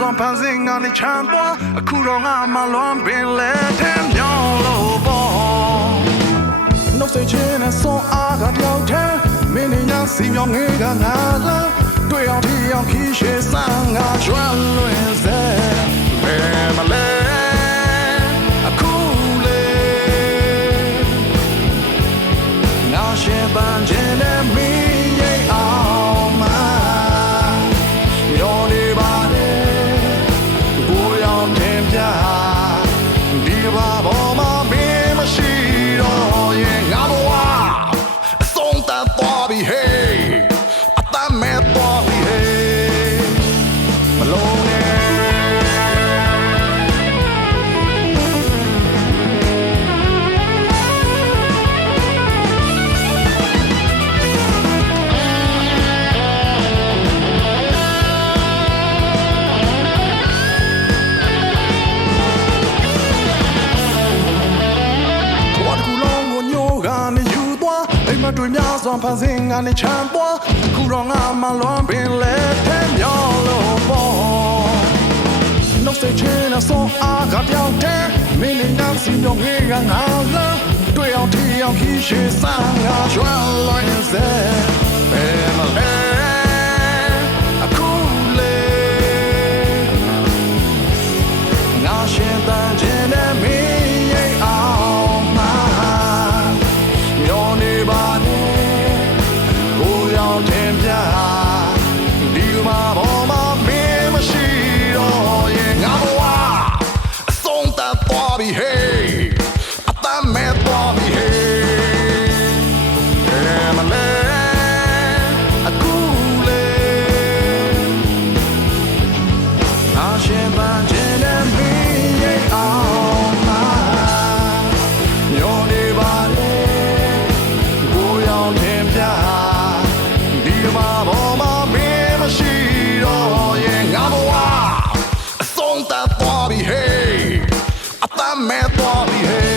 စွာဖန်ဆင်းငါနဲ့ချမ်းသွားအခုတော့ငါမှလွမ်းပင်လဲထဲမြောင်းလို့ပေါ့နှုတ်ဆက်ခြင်းနဲ့ဆုံးအားကတယောက်တည်းမင်းနဲ့ညာစီမြောင်းငယ်ကငါလားတွေ့အောင်ထီအောင်ခီးရှေ့ဆန်းငါကျွမ်းလွင်စေဘယ်မလဲအခုလေငါရှင်ပန်းခြင်းနဲ့မင်းရဲ့အောင်မမျောနေပါလေကိုရောင်တင်ပြဒီဘာပေါ်မှာမင်းမရှိတော့ရင်ငါဘဝအဆုံးသတ်သွားပြီ hey အတမ်းမဲ့သွားပြီ hey မလုံးနဲ့တွေ့များစွာဖန်ဆင်းငါနဲ့ချမ်းသွားအခုတော့ငါမှလွမ်းပင်လဲထဲမြောင်းလို့ပေါ့နှုတ်ဆက်ခြင်းနဲ့ဆုံးအားကပြောင်းတဲ့မင်းနဲ့ညာစီတော့ငေးကငါလားတွေ့အောင်ထီအောင်ခီးရှေ့ဆန်းငါကျွမ်းလွင်စေဘယ်မလဲအခုလေငါရှင်တန်ခြင်းနဲ့မင်းရဲ့အောင်မမျောနေပါတင်ပြဒီမှာပေါ်မှာမင်းမရှိတော့ရင်ငါဘဝအဆုံးသတ်သွားပြီ hey အတမ်းမဲ့သွားပြီ hey မလဲအခုလေငါရှင်ပန်းခြင်းနဲ့မင်းရဲ့အောင်မမျောနေပါလေကိုရောင်တင်ပြဒီမှာပေါ်မှာမင်းမရှိတော့ရင်ငါဘဝအဆုံးသတ်သွားပြီ hey အတမ်းမဲ့သွားပြီ hey